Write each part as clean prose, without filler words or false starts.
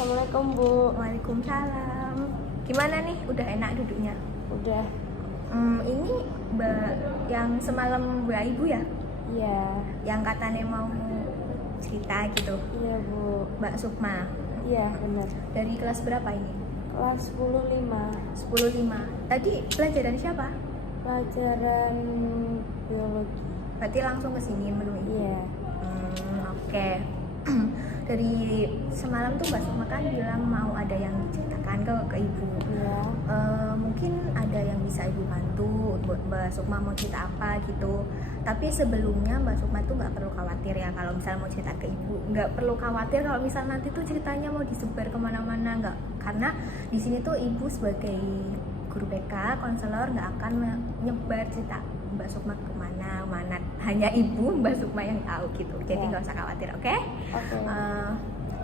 Assalamualaikum Bu. Waalaikumsalam. Gimana nih? Udah enak duduknya? Udah. Ini Mbak yang semalam Mbak Ibu ya? Iya. Yang katanya mau cerita gitu. Iya Bu. Mbak Sukma. Iya benar. Dari kelas berapa ini? Kelas 10-5. 10-5. Tadi pelajaran siapa? Pelajaran biologi. Berarti langsung ke sini menemui. Iya. Oke. Dari semalam tuh Mbak Sukma kan bilang mau ada yang diceritakan ke Ibu. Iya. Mungkin ada yang bisa Ibu bantu buat Mbak Sukma mau cerita apa gitu. Tapi sebelumnya Mbak Sukma tuh nggak perlu khawatir ya kalau misalnya mau cerita ke Ibu. Nggak perlu khawatir kalau misal nanti tuh ceritanya mau disebar kemana-mana, nggak. Karena di sini tuh Ibu sebagai guru BK, konselor nggak akan nyebar cerita Mbak Sukma kemana. Hanya Ibu Mbak Sukma yang tahu gitu. Jadi nggak usah khawatir, oke? Oke.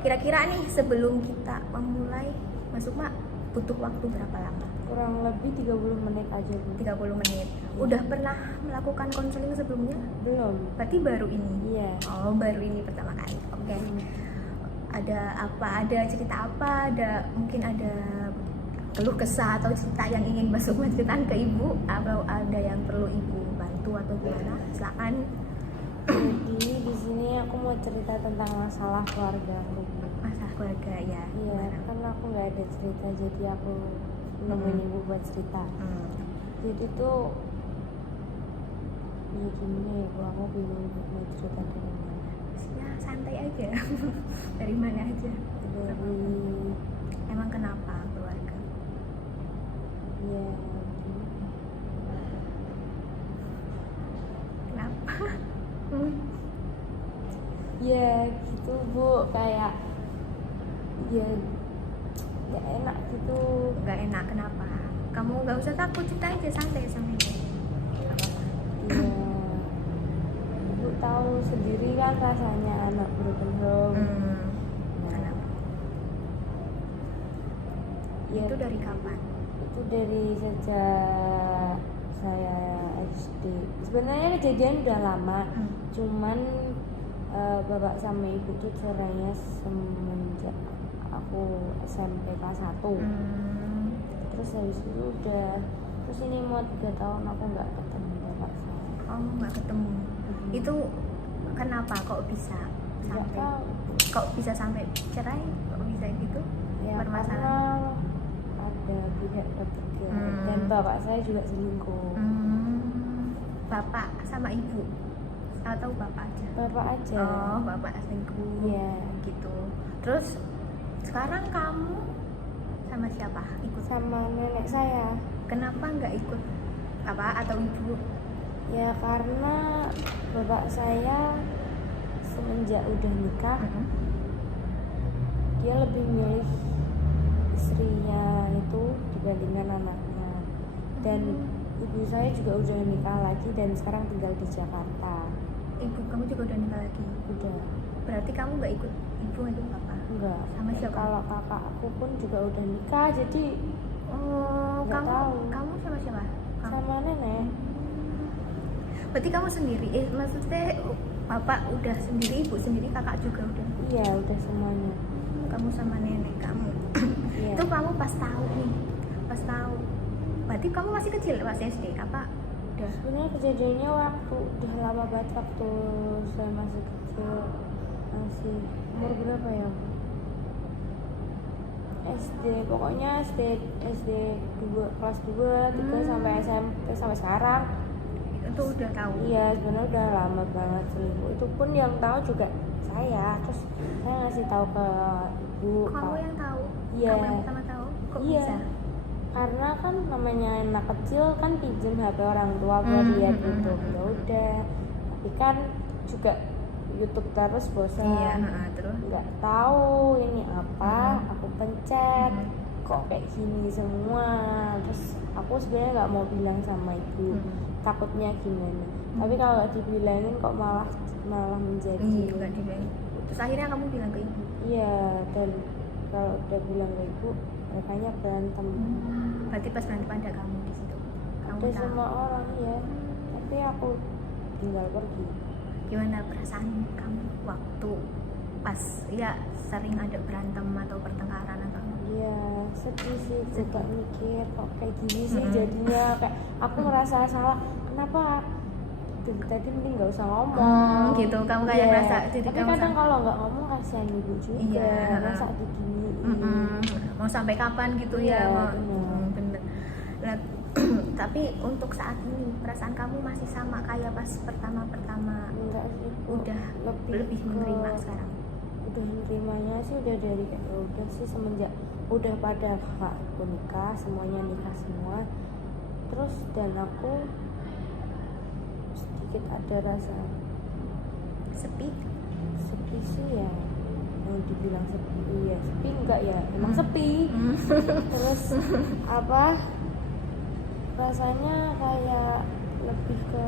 Kira-kira nih sebelum kita memulai, Mbak Sukma butuh waktu berapa lama? Kurang lebih 30 menit aja Bu. 30 menit. Udah pernah melakukan konseling sebelumnya? Belum. Berarti baru ini? Iya. Oh, baru ini pertama kali. Oke. Ada apa? Ada cerita apa? Mungkin ada keluh kesah atau cerita yang ingin Mbak Sukma ceritakan ke Ibu? Atau ada yang perlu Ibu bantu atau gimana? Silakan. Jadi di sini aku mau cerita tentang masalah keluarga aku. Masalah keluarga ya. Iya, karena aku nggak ada cerita, jadi aku nemuin Ibu buat cerita. Jadi tuh ya gimana ya Bu, aku bingung mau cerita dari mana. Ya santai aja. Dari mana aja? Dari Emang kenapa keluarga? ya Kenapa? ya gitu Bu, kayak ya gak enak gitu. Gak enak kenapa? Kamu gak usah takut, cerita aja santai sama Ibu. Gak apa-apa. Iya, Ibu tahu sendiri kan rasanya anak broken home. Kenapa? Ya, Itu dari kapan? itu dari sejak saya SD. Sebenarnya kejadian udah lama, cuman bapak sama ibu tuh cerainya semenjak aku SMP kelas 1. Terus habis itu udah, terus ini mau 3 tahun aku nggak ketemu bapak saya. Oh, nggak ketemu. Itu kenapa kok bisa Nggak sampai? tahu. Kok bisa sampai cerai? Kok bisa gitu? Ya Bermasalah. karena ada pihak ketiga dan bapak saya juga selingkuh. Bapak sama ibu? Atau bapak aja? Bapak aja. Oh, bapak selingkuh. Iya. Gitu. Terus sekarang kamu sama siapa? Ikut? Sama nenek saya. Kenapa nggak ikut apa atau ibu? Ya karena bapak saya semenjak udah nikah, dia lebih milih istrinya itu dibandingkan anaknya. Dan ibu saya juga udah nikah lagi dan sekarang tinggal di Jakarta. Ibu kamu juga udah nikah lagi? Udah. Berarti kamu nggak ikut ibu, ikut bapak? Enggak. Sama siapa? Kalau kakak aku pun juga udah nikah, jadi nggak kamu tahu. kamu sama siapa? Kamu? Sama nenek. Berarti kamu sendiri? Maksudnya bapak udah sendiri, ibu sendiri, kakak juga udah? Iya, udah semuanya. Kamu sama nenek kamu. Iya. Itu kamu pas tahu nih, pas tahu. Berarti kamu masih kecil pas SD apa? Udah. Sebenarnya kejadiannya waktu udah lama banget, waktu saya masih kecil, masih umur berapa ya? SD, pokoknya SD 2, kelas 2, 3 sampai SMP sampai sekarang. Itu udah tahu. Iya, sebenarnya udah lama banget selingkuh. Itu pun yang tahu juga saya. Terus saya ngasih tahu ke ibu. Kamu yang tahu? Iya. Kamu yang pertama tahu? Kok Iya. bisa? Karena kan namanya anak kecil kan pinjem HP orang tua buat lihat YouTube. Ya udah. Tapi kan juga YouTube terus bosan. Iya, terus Nggak tahu ini apa. Aku pencet. Kok kayak gini semua. Terus aku sebenarnya nggak mau bilang sama ibu. Takutnya gimana. Tapi kalau dibilangin kok malah menjadi. nggak dibilang. Terus akhirnya kamu bilang ke ibu? Iya, dan kalau udah bilang ke ibu, mereka berantem. Berarti pas berantem ada kamu di situ? Kamu Ada tahu? semua orang ya, tapi aku tinggal pergi. Gimana perasaan kamu waktu pas ya sering ada berantem atau pertengkaran atau Iya, sedih sih juga mikir kok kayak gini sih jadinya, kayak aku ngerasa salah, kenapa dari tadi mending nggak usah ngomong gitu. Kamu kayak Iya. ngerasa jadi Tapi kamu kadang kalau nggak ngomong kasihan ibu juga, Iya. masa diginiin. mau sampai kapan gitu Iya, ya mau benar. bener. Nah, tapi untuk saat ini perasaan kamu masih sama kayak pas pertama-pertama Enggak sih, udah lebih menerima sekarang? udah menerimanya sih udah dari kayak ya udah sih semenjak udah pada kakakku nikah, semuanya nikah semua, terus dan aku sedikit ada rasa Sepi? sepi sih ya, mau dibilang sepi ya sepi enggak ya, emang sepi. Terus apa rasanya kayak lebih ke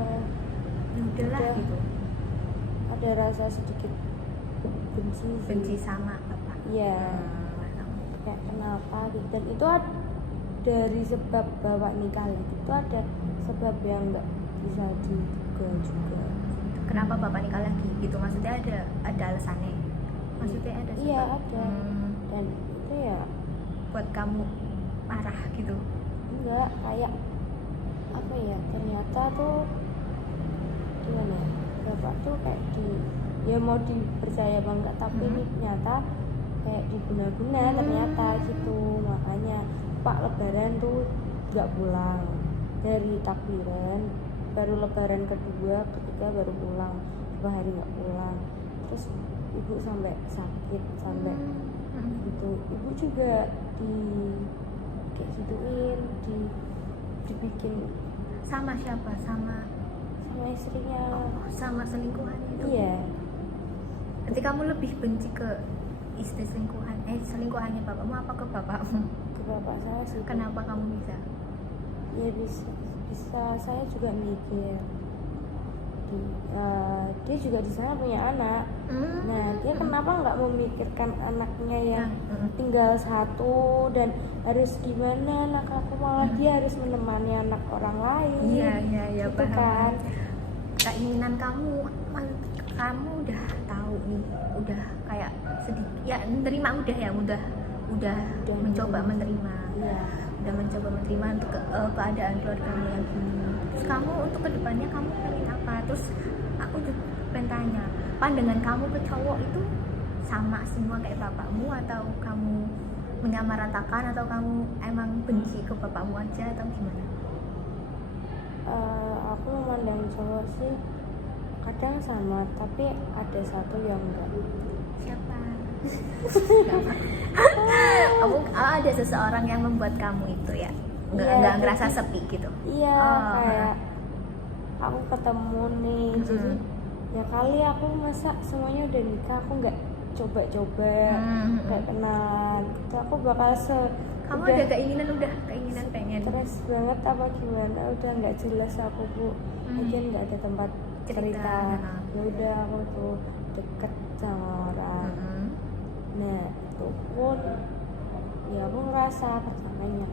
Ya udahlah Udah. gitu. ada rasa sedikit benci sih. Benci sama apa? Iya, kayak kenapa gitu, dan itu dari sebab bawa nikah lagi itu ada sebab yang nggak bisa diduga juga. Kenapa bapak nikah lagi gitu? Maksudnya ada alasannya? Maksudnya ada sebab? Iya ada, dan itu ya Buat kamu marah gitu? enggak kayak apa ya, ternyata tuh gimana ya, bapak tuh kayak ya mau dipercaya apa enggak, tapi ini ternyata kayak diguna-guna ternyata gitu. Makanya Pak lebaran tuh nggak pulang, dari takbiran baru lebaran kedua ketiga baru pulang, 2 hari nggak pulang, terus ibu sampai sakit sampai gitu. Ibu juga kayak gituin, dibikin Sama siapa? Sama istrinya. sama selingkuhannya itu? Iya, Nanti kamu lebih benci ke istri selingkuhannya bapakmu apa ke bapakmu? ke bapak saya sih. Kenapa kamu bisa? Ya bisa saya juga mikir dia juga di sana punya anak. Nah dia kenapa nggak memikirkan anaknya yang tinggal satu dan harus gimana, anak aku malah dia harus menemani anak orang lain. Iya gitu paham. kan. Keinginan kamu udah tahu nih, udah kayak sedikit ya menerima, udah mencoba menerima. Iya. Udah mencoba menerima untuk keadaan keluargamu yang gini. Terus kamu untuk kedepannya kamu pengen apa? Terus aku juga pengen tanya, pandangan kamu ke cowok itu sama semua kayak bapakmu, atau kamu menyamaratakan, atau kamu emang benci ke bapakmu aja, atau gimana? Aku memandang cowok sih kadang sama, tapi ada satu yang enggak. Siapa? Kamu ada seseorang yang membuat kamu itu ya nggak ngerasa sepi gitu? Iya, kayak aku ketemu nih, jadi ya kali aku masa semuanya udah nikah aku nggak coba-coba kayak kenalan gitu, aku bakal kamu udah ada keinginan pengen stres banget apa gimana, udah nggak jelas aku Bu, mungkin nggak ada tempat cerita. Ya udah aku tuh deket sama orang. Nah itu pun ya aku ngerasa pertamanya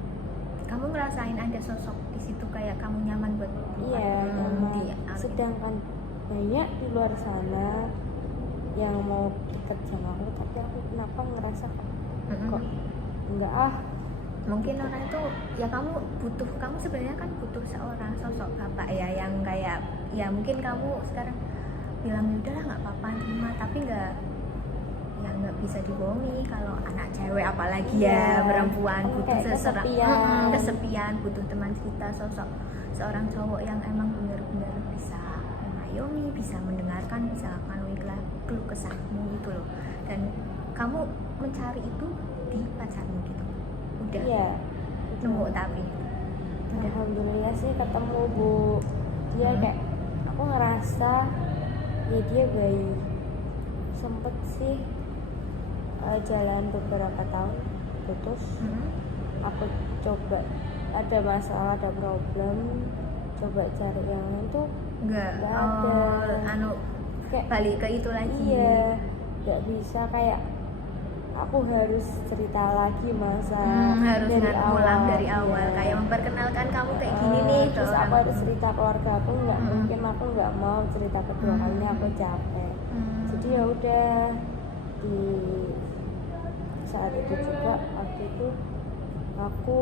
kamu ngerasain ada sosok di situ kayak kamu nyaman buat iya emang, sedangkan banyak di luar sana yang mau deket sama aku, tapi aku kenapa ngerasa kok enggak mungkin orang itu ya kamu sebenarnya kan butuh seorang sosok bapak ya, yang kayak ya mungkin kamu sekarang bilang udahlah nggak apa-apa terima, tapi nggak bisa dibohongi kalau anak cewek apalagi ya perempuan butuh kesepian, butuh teman cerita, sosok seorang cowok yang emang benar-benar bisa mengayomi, bisa mendengarkan, bisa melalui keluh kesahmu gitu loh. Dan kamu mencari itu di pacarmu gitu. Udah nemu tapi alhamdulillah sih ketemu Bu, dia kayak aku ngerasa ya dia baik. Sempet sih jalan beberapa tahun putus. Aku coba ada masalah, ada problem, coba cari yang lain tuh nggak ada. Kayak balik ke itu lagi. Iya, nggak bisa, kayak aku harus cerita lagi masa harus ulang dari awal ya. Kayak memperkenalkan kamu kayak gini nih, terus aku harus cerita keluarga aku, nggak mungkin aku nggak mau cerita kedua kalinya, aku capek. Jadi ya udah di saat itu juga waktu itu aku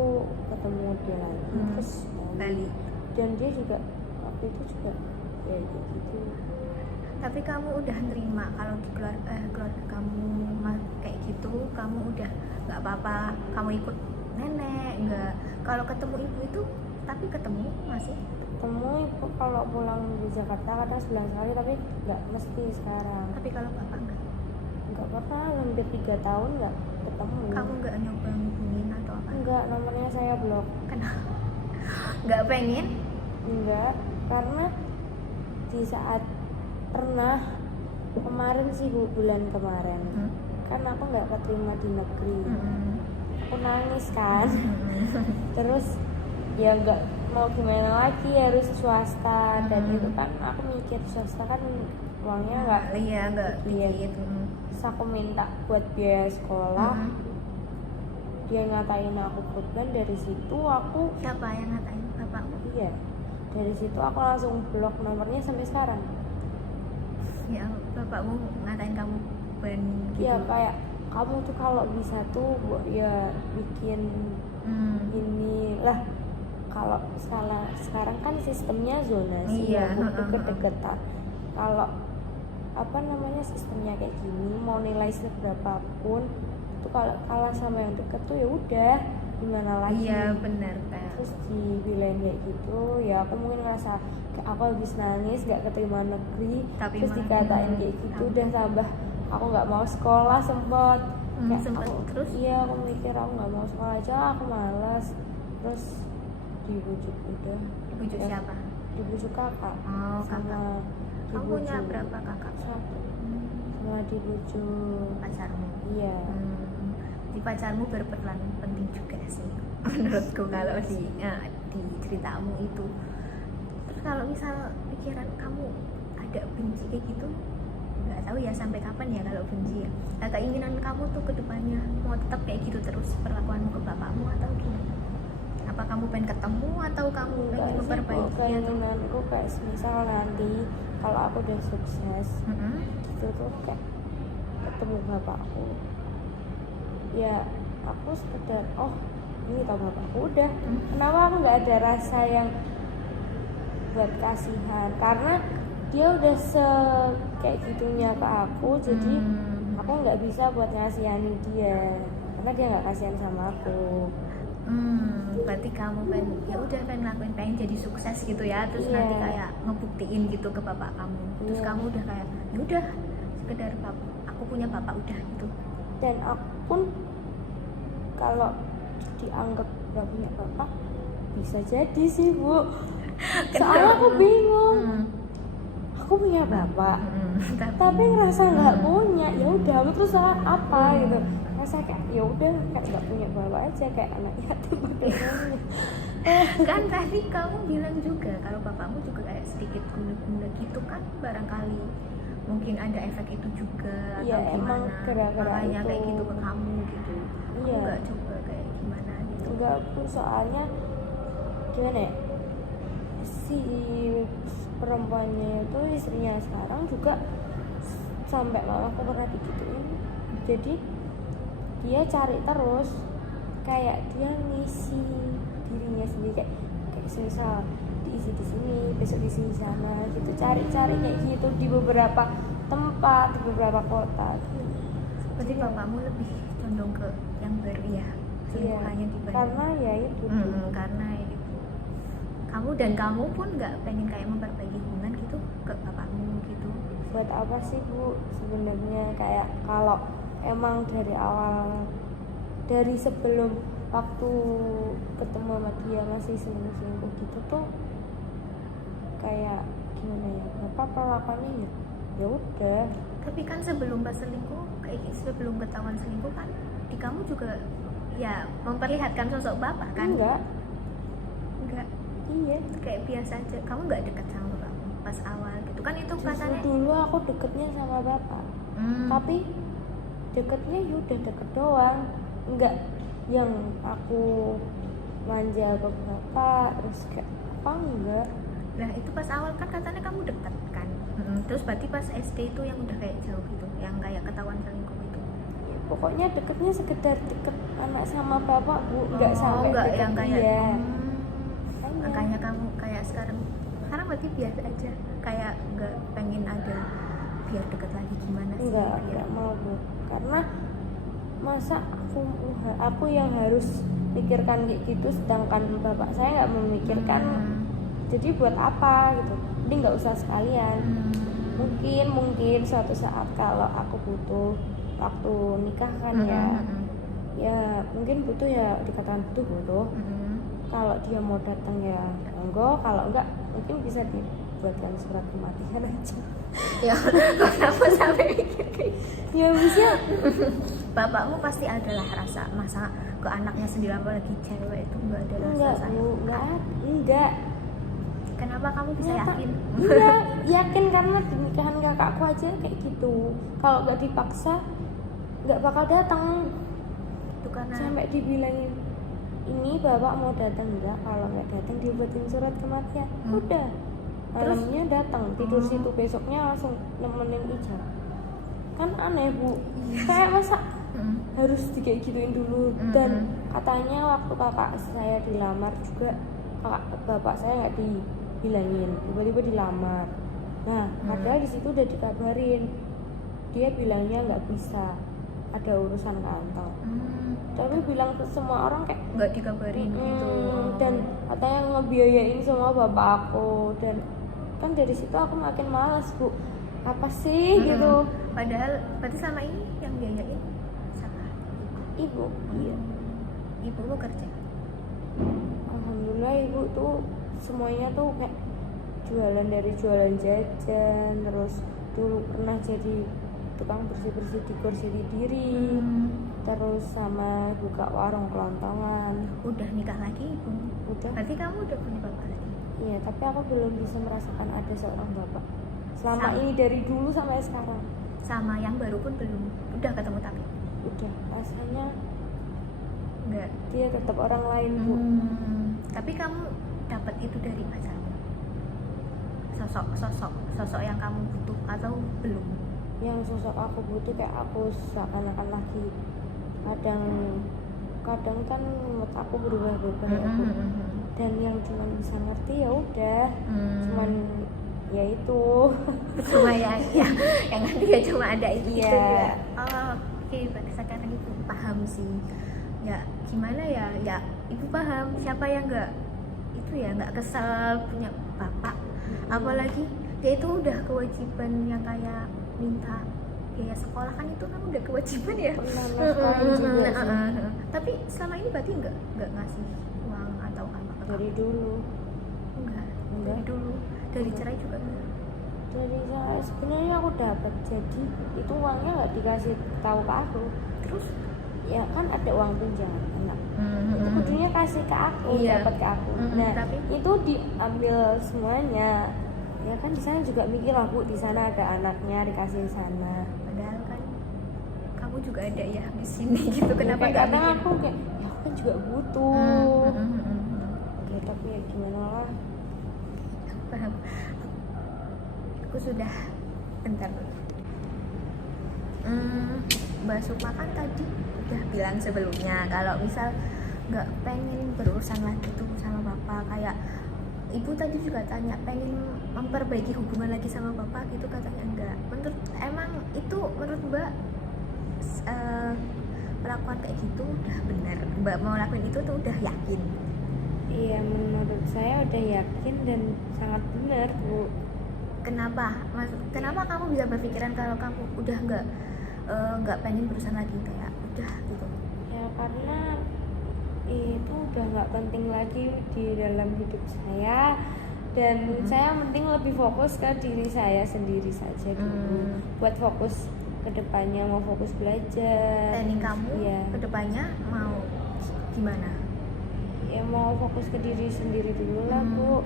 ketemu dia lagi terus balik. dan dia juga waktu itu juga ya kayak gitu. Tapi kamu udah nerima kalau di keluarga kamu kayak gitu, kamu udah nggak apa-apa, kamu ikut nenek nggak? Kalau ketemu ibu itu, tapi ketemu masih? Ketemu ibu kalau pulang di Jakarta kadang sebulan sekali, tapi nggak mesti sekarang. Tapi kalau bapak Nggak pernah, hampir 3 tahun nggak ketemu. kamu nggak nyoba ngubungin atau apa? Nggak, nomornya saya blok. Kenapa? Nggak pengen? Enggak, karena di saat pernah kemarin sih bulan kemarin kan aku nggak keterima di negeri, aku nangis kan. Terus ya nggak mau gimana lagi, harus swasta. Dan itu kan aku mikir swasta kan uangnya nggak nggak dikit. terus aku minta buat biaya sekolah. Dia ngatain aku beban, dari situ aku Siapa yang ngatain? Bapakmu? iya, dari situ aku langsung blok nomornya sampai sekarang. Ya, bapakmu ngatain kamu ban gitu? Ya kayak kamu tuh kalau bisa tuh ya bikin ini lah. Kalau sekarang kan sistemnya zonasi, Iya, ya deket-deketan. Kalau apa namanya sistemnya kayak gini, mau nilai seberapapun itu kalau kalah sama yang deket tuh ya udah, gimana lagi. Iya benar kan. Terus dibilang kayak gitu, ya aku mungkin ngerasa aku habis nangis gak keterima negeri. Tapi terus malah dikatain kayak gitu, udah tambah aku nggak mau sekolah sempet. Kayak sempet aku, terus? iya aku mikir aku nggak mau sekolah aja, aku malas. Terus dibujuk udah. Dibujuk Ya, siapa? dibujuk kakak. Oh, sama Kamu punya dibujuk berapa kakak? satu, sama dibujuk. Pacarmu? Iya. Di pacarmu berperan penting juga sih menurutku kalau di ceritamu itu. Terus kalau misal pikiran kamu ada benci kayak gitu, nggak tahu ya sampai kapan ya kalau benci ya. Nah, keinginan kamu tuh ke depannya mau tetap kayak gitu terus perlakuanmu ke bapakmu atau gimana? Apa kamu pengen ketemu atau kamu pengen memperbaiki atau? Keinginanku kayak misal nanti kalau aku udah sukses gitu tuh kayak ketemu bapakku, ya aku sekedar oh ini tau bapakku udah. Kenapa aku nggak ada rasa yang buat kasihan, karena dia udah kayak gitunya ke aku, jadi aku nggak bisa buat ngasihani dia karena dia nggak kasihan sama aku. Berarti kamu pengen ngelakuin, pengen jadi sukses gitu ya, terus Iya. nanti kayak ngebuktiin gitu ke bapak kamu, terus Iya. kamu udah kayak ya udah sekedar aku punya bapak udah gitu. Dan aku pun kalau dianggap gak punya bapak bisa jadi sih Bu, soalnya aku bingung. Aku punya bapak tapi ngerasa nggak punya, ya udah aku terus apa gitu, rasa kayak ya udah kayak nggak punya bapak aja, kayak anak yatim bagaimana. Kan tadi kamu bilang juga kalau bapakmu juga kayak sedikit gunda-gunda gitu kan, barangkali mungkin ada efek itu juga Iya, atau emang gimana, gara-gara makanya itu. kayak gitu ke kamu gitu. Kamu Iya. nggak coba kayak gimana gitu? Enggak Bu, soalnya gimana ya, si perempuannya itu istrinya sekarang juga sampai mamaku pernah digituin, jadi dia cari terus, kayak dia ngisi dirinya sendiri, kayak misal diisi di sini, besok di sini sana gitu, cari-cari kayak gitu di beberapa tempat, di beberapa kota. Berarti bapakmu lebih condong ke yang baru ya, selingkuhannya dibanding. Karena ya itu Karena itu kamu pun nggak pengen kayak memperbaiki hubungan gitu ke bapakmu gitu. buat apa sih Bu sebenarnya, kayak kalau emang dari awal, dari sebelum waktu ketemu sama dia masih selingkuh gitu tuh kayak gimana ya, bapak perlakuannya ya udah. Tapi kan sebelum pas selingkuh, kayak sebelum ketahuan selingkuh kan di kamu juga ya memperlihatkan sosok bapak kan? Enggak, iya, Kayak biasa aja. Kamu nggak dekat sama bapakmu pas awal gitu kan? Itu justru katanya. dulu aku deketnya sama bapak, tapi deketnya ya udah deket doang, enggak yang aku manja ke bapak terus kayak apa, enggak. Nah itu pas awal kan katanya kamu dekat kan? Terus berarti pas SD itu yang udah kayak jauh gitu, yang kayak ketahuan selingkuh itu pokoknya deketnya sekedar deket anak sama bapak bu, nggak sampai nggak deket yang kayak dia. makanya kamu kayak sekarang berarti biasa aja, kayak nggak pengen ada biar deket lagi gimana sih? Enggak mau bu, karena masa aku yang harus mikirkan kayak gitu sedangkan bapak saya nggak memikirkan. Jadi buat apa gitu, jadi nggak usah sekalian. Mungkin suatu saat kalau aku butuh waktu nikah kan ya mungkin butuh, ya dikatakan butuh. Kalau dia mau datang ya monggo, kalau enggak mungkin bisa dibuatkan surat kematian aja. Ya kenapa sampai mikir kayak gitu? Ya bisa. Bapakmu pasti adalah rasa masa ke anaknya sendiri, apalagi cewek itu nggak ada rasa Enggak sayang. bu, enggak. Kenapa kamu bisa yakin? Iya, yakin karena di nikahan kakakku aja kayak gitu. Kalau nggak dipaksa nggak bakal datang. Itu karena Sampai dibilangin ini bapak mau datang enggak, kalau nggak datang dibuatin surat kematian. Udah malamnya datang, tidur situ, besoknya langsung nemenin ijab. Kan aneh bu, kayak masa harus kayak gituin dulu. Dan katanya waktu kakak saya dilamar juga bapak saya nggak dibilangin, tiba-tiba dilamar. Nah padahal di situ udah dikabarin, dia bilangnya nggak bisa, ada urusan kantor. Tapi bilang ke semua orang kayak nggak dikabarin gitu. Dan katanya ngebiayain semua bapak aku, dan kan dari situ aku makin malas bu, apa sih gitu. Padahal berarti selama ini yang biayain sama Ibu. Iya. ibumu kerja. Alhamdulillah ibu tuh semuanya tuh kayak jualan, dari jualan jajan, terus dulu pernah jadi tukang bersih-bersih di kursi diri, terus sama buka warung kelontongan. Udah nikah lagi ibu? Udah. Berarti kamu udah punya bapak lagi? Iya, tapi aku belum bisa merasakan ada seorang bapak selama Sama. ini, dari dulu sampai sekarang. Sama yang baru pun belum? Udah ketemu tapi? Udah, rasanya Enggak. dia tetap orang lain bu. Tapi kamu dapat itu dari pacarmu? Sosok yang kamu butuh atau belum? Yang sosok aku butuh kayak aku seakan-akan lagi kadang kan mood aku berubah-ubah ya bu. Dan yang cuma bisa ngerti ya udah, cuman ya itu Cuma yang nanti ya cuma ada itu Iya. ya. Oke, berarti sekarang ibu paham sih. Ya gimana ya ibu paham, siapa yang nggak kesal punya bapak. Apalagi dia itu udah kewajiban yang kayak minta biaya sekolah, kan itu kan udah kewajiban ya. nafkahin juga sih. Tapi selama ini berarti nggak ngasih uang atau apa ke dari kamu? dulu. Enggak. Enggak. Dari dulu, dari cerai juga enggak. Dari saya sebenarnya aku dapat, jadi itu uangnya nggak dikasih tahu ke aku. Terus Ya kan ada uang pinjaman anak, itu kudunya kasih ke aku, Iya. dapat ke aku. Nah tapi itu diambil semuanya. Ya kan di sana juga mikir lah bu, di sana ada anaknya dikasih di sana. padahal kan kamu juga ada ya di sini gitu. Kenapa Ya, nggak kadang mikir? aku kayak ya aku kan juga butuh. Oke, Ya tapi ya gimana lah. paham. Aku sudah bentar. Mbak Sukma kan tadi udah bilang sebelumnya kalau misal nggak pengen berurusan lagi tuh sama bapak, kayak ibu tadi juga tanya pengen memperbaiki hubungan lagi sama bapak gitu, katanya enggak. Menurut Mbak perlakuan kayak gitu udah benar? Mbak mau lakuin itu tuh udah yakin? Iya menurut saya udah yakin dan sangat benar bu. Kenapa kamu bisa berpikiran kalau kamu udah nggak pengen berurusan lagi, kayak udah gitu? Ya karena itu udah nggak penting lagi di dalam hidup saya, dan saya penting lebih fokus ke diri saya sendiri saja dulu. Buat fokus ke depannya, mau fokus belajar. Planning kamu Iya. kedepannya mau gimana? Ya mau fokus ke diri sendiri dulu lah bu.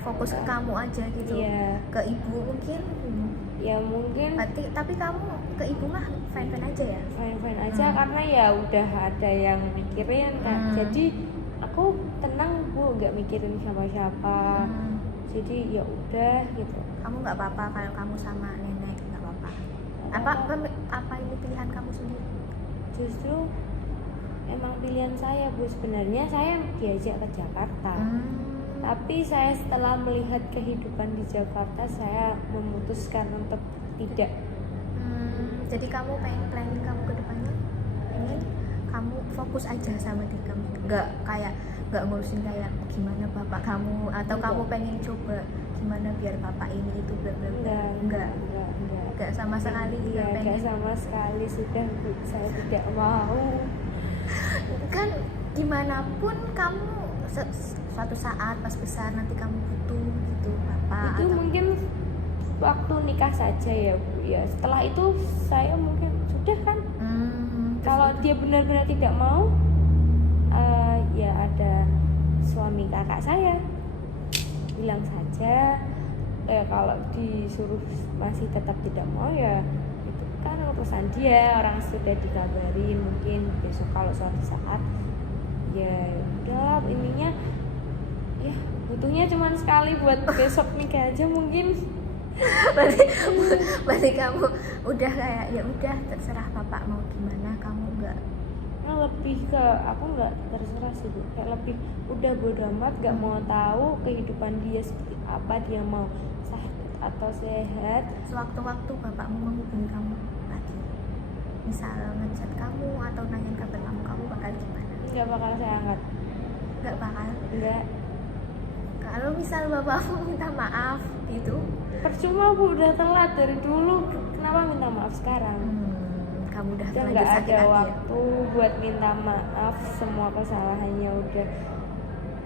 Fokus ke kamu aja gitu? Iya. Ke ibu mungkin? Ya mungkin Tapi kamu ke ibu mah fine-fine aja ya? fine aja karena ya udah ada yang mikirin kan. Jadi aku tenang bu, nggak mikirin siapa-siapa. Jadi ya udah gitu. Kamu nggak apa-apa kalau kamu sama nenek, nggak apa-apa? Apa ini pilihan kamu sendiri? justru emang pilihan saya Bu. Sebenarnya saya diajak ke Jakarta, tapi saya setelah melihat kehidupan di Jakarta saya memutuskan untuk tidak. Jadi kamu pengen planning kamu ke depannya, pengen kamu fokus aja sama diri kamu, nggak ngurusin kayak gimana bapak kamu, atau Enggak. kamu pengen coba gimana biar bapak ini itu bla bla bla. Enggak sama sekali. Iya, Nggak pengen. enggak sama sekali, sudah Bu, saya tidak mau. Kan gimana pun kamu suatu saat pas besar nanti kamu butuh gitu bapak Itu atau mungkin waktu nikah saja ya Bu ya. Setelah itu saya mungkin sudah kan. Kalau dia benar-benar tidak mau, ya ada suami kakak saya, bilang saja. Kalau disuruh masih tetap tidak mau ya itu kan urusan dia, orang sudah dikabarin mungkin besok kalau suatu saat ya udah ininya ya butuhnya cuma sekali buat besok nikah aja mungkin. berarti kamu udah kayak ya udah terserah bapak mau gimana, kamu nggak Lebih ke aku nggak terserah sih Bu, kayak lebih udah bodo amat, nggak mau tahu kehidupan dia seperti apa, dia mau sakit atau sehat. sewaktu-waktu bapakmu menghubungi kamu lagi, misal ngechat kamu atau nanya kabar kamu bakal gimana? Nggak bakal saya angkat, Nggak bakal. nggak. Kalau misal bapakmu minta maaf gitu, Percuma Bu, udah telat dari dulu, kenapa minta maaf sekarang? kamu udah Udah terlanjur nggak sakit ada hati ya? waktu buat minta maaf, semua kesalahannya udah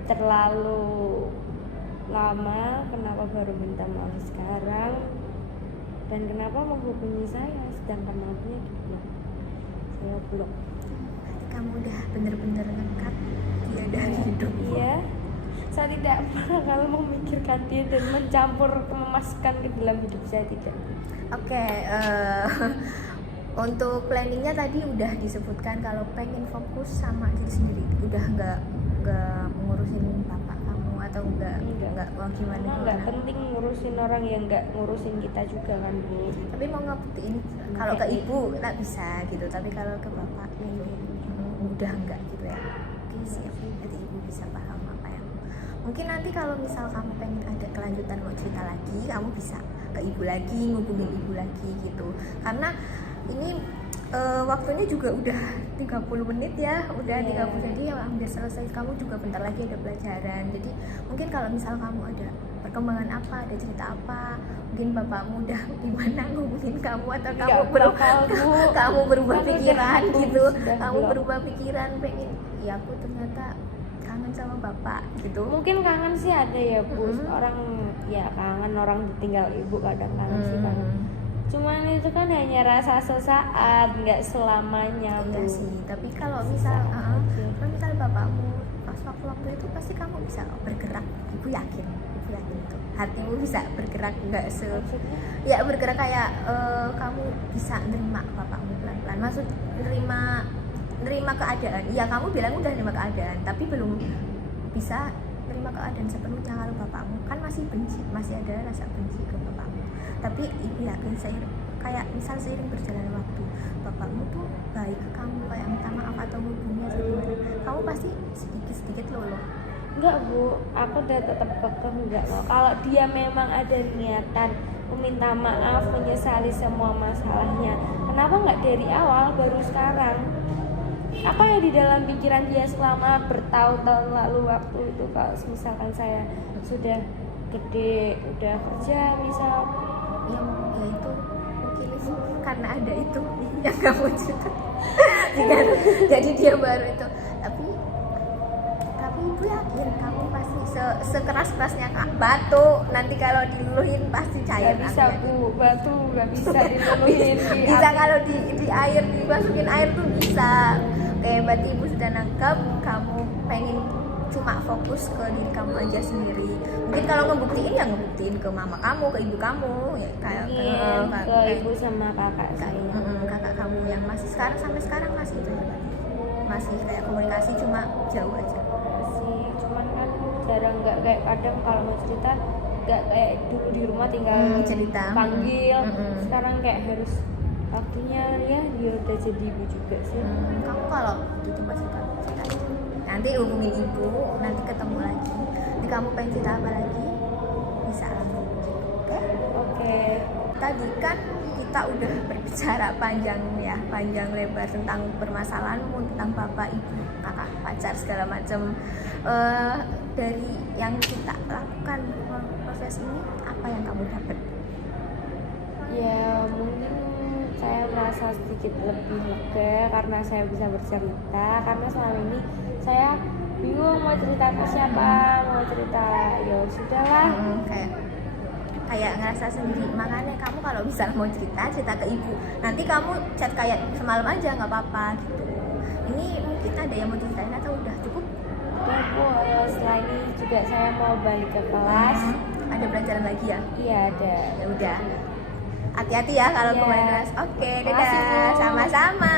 terlalu lama, kenapa baru minta maaf sekarang? Dan kenapa menghubungi saya sedangkan maafnya di blok? Saya blok. Berarti kamu udah bener-bener ngekat dia dari hidupmu. Iya, saya tidak pernah kalau memikirkan dia dan memasukkan ke dalam hidup saya, tidak. Oke, untuk planningnya tadi udah disebutkan kalau pengen fokus sama diri sendiri, udah nggak ngurusin bapak kamu atau nggak mau gimana Karena nggak gimana. penting ngurusin orang yang nggak ngurusin kita juga kan Bu. Tapi mau ngebuktiin kalau ke ibu nggak bisa gitu, tapi kalau ke bapak ini udah nggak gitu ya. Oke siap, jadi ibu bisa paham apa yang mungkin nanti kalau misal kamu pengen ada kelanjutan mau cerita lagi, kamu bisa ke ibu lagi, ngubungin ibu lagi gitu, karena ini waktunya juga udah 30 menit ya, udah 30, jadi ya hampir selesai, kamu juga bentar lagi ada pelajaran. Jadi mungkin kalau misal kamu ada perkembangan apa, ada cerita apa, mungkin bapakmu udah gimana ngubungin kamu atau kamu kamu berubah Kan pikiran udah gitu, sudah kamu belum. berubah pikiran pengen ya aku ternyata kangen sama bapak gitu. Mungkin kangen sih ada ya Bu, orang ya kangen, orang ditinggal ibu kadang kangen sih kangen. Cuman itu kan hanya rasa sesaat, nggak selamanya Bu. Iya sih, tapi kalau misal bapakmu pas waktu itu pasti kamu bisa bergerak, ibu yakin itu hatimu bisa bergerak, nggak Maksudnya? ya bergerak kayak kamu bisa nerima bapakmu pelan-pelan, maksud nerima keadaan. Iya kamu bilang udah nerima keadaan, tapi belum bisa nerima keadaan sepenuhnya. Kalau bapakmu kan masih benci, masih ada rasa benci ke bapakmu, tapi ibu yakin kayak misal seiring berjalan waktu bapakmu tuh baik ke kamu, kayak minta maaf atau hubungnya gimana, kamu pasti sedikit loh. Enggak Bu, aku udah tetap kekeh enggak mau. Kalau dia memang ada niatan meminta maaf, menyesali semua masalahnya, kenapa nggak dari awal, baru sekarang? Apa yang di dalam pikiran dia selama bertahun-tahun lalu waktu itu, kalau misalkan saya sudah gede, udah kerja misal, Ya itu mungkin itu karena ada itu yang kamu cerita. Jadi dia baru itu, tapi ibu yakin kamu pasti sekeras-kerasnya batu nanti kalau diluluhin pasti cair. nggak bisa Bu, batu nggak bisa diluluhin di Bisa kalau di air, dimasukin air tuh bisa. Oke, berarti ibu sudah nangkep kamu pengen cuma fokus ke diri kamu aja sendiri. Mungkin kalau ngebuktiin ke mama kamu, ke ibu kamu ya, kayak ke ibu sama kakak saya. kakak kamu yang masih sampai sekarang masih itu ya, masih kayak komunikasi cuma jauh aja. Sih, cuman kan jarang, nggak kayak kadang kalau mau cerita nggak kayak dulu di rumah tinggal cerita. panggil. Sekarang kayak harus waktunya ya dia udah jadi ibu juga sih. Kamu kalau gitu masih cerita aja. Nanti hubungin ibu, nanti ketemu lagi. Nanti kamu pengen cerita apa lagi? Bisa langsung. Oke? Oke. Tadi kan kita udah berbicara panjang ya, panjang lebar tentang permasalahanmu, tentang bapak, ibu, kakak, pacar segala macam. Dari yang kita lakukan proses ini, apa yang kamu dapat? Ya mungkin saya merasa sedikit lebih lega karena saya bisa bercerita, karena selama ini saya bingung mau cerita ke siapa, mau cerita ya sudahlah. Kayak ngerasa sendiri. Makanya kamu kalau bisa mau cerita ke ibu, nanti kamu chat kayak semalam aja nggak apa-apa gitu. Ini mungkin ada yang mau ceritain atau udah cukup? Ya Bu, setelah ini juga saya mau balik ke kelas. Ada pelajaran lagi ya? Iya ada. Ya udah, hati-hati ya kalau Iya. kembali kelas. Oke, Makasih, dadah, Bu. sama-sama.